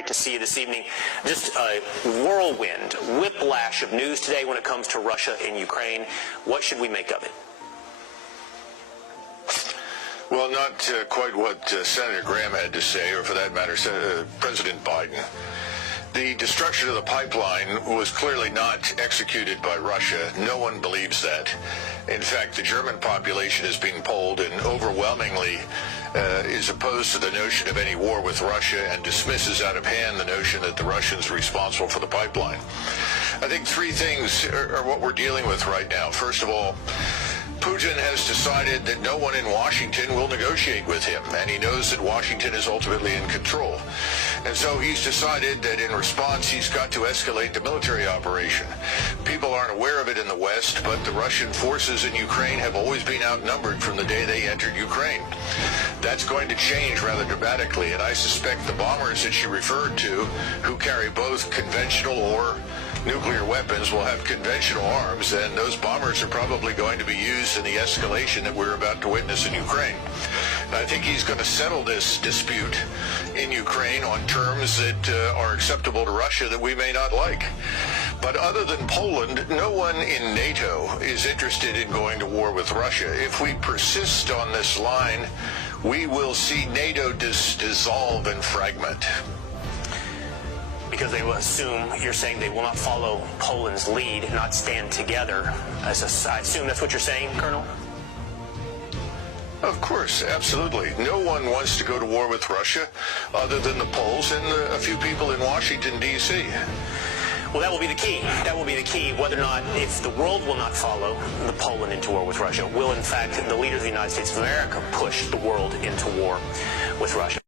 great to see you this evening. Just a whirlwind, whiplash of news today when it comes to Russia and Ukraine. What should we make of it? Well, not quite what Senator Graham had to say, or for that matter, President Biden. The destruction of the pipeline was clearly not executed by Russia. No one believes that. In fact, the German population is being polled and overwhelmingly is opposed to the notion of any war with Russia and dismisses out of hand the notion that the Russians are responsible for the pipeline. I think three things are what we're dealing with right now. First of all, Putin has decided that no one in Washington will negotiate with him, and he knows that Washington is ultimately in control. And so he's decided that in response, he's got to escalate the military operation. People aren't aware of it in the West, but the Russian forces in Ukraine have always been outnumbered from the day they entered Ukraine. That's going to change rather dramatically, and I suspect the bombers that she referred to, who carry both conventional or nuclear weapons, will have conventional arms, and those bombers are probably going to be used in the escalation that we're about to witness in Ukraine. And I think he's going to settle this dispute in Ukraine on terms that are acceptable to Russia that we may not like. But other than Poland, no one in NATO is interested in going to war with Russia. If we persist on this line, we will see NATO dissolve and fragment. Because they will assume, you're saying they will not follow Poland's lead and not stand together. I assume that's what you're saying, Colonel? Of course, absolutely. No one wants to go to war with Russia other than the Poles and a few people in Washington, D.C. Well, that will be the key. That will be the key. Whether or not, if the world will not follow the Poland into war with Russia, will in fact the leaders of the United States of America push the world into war with Russia?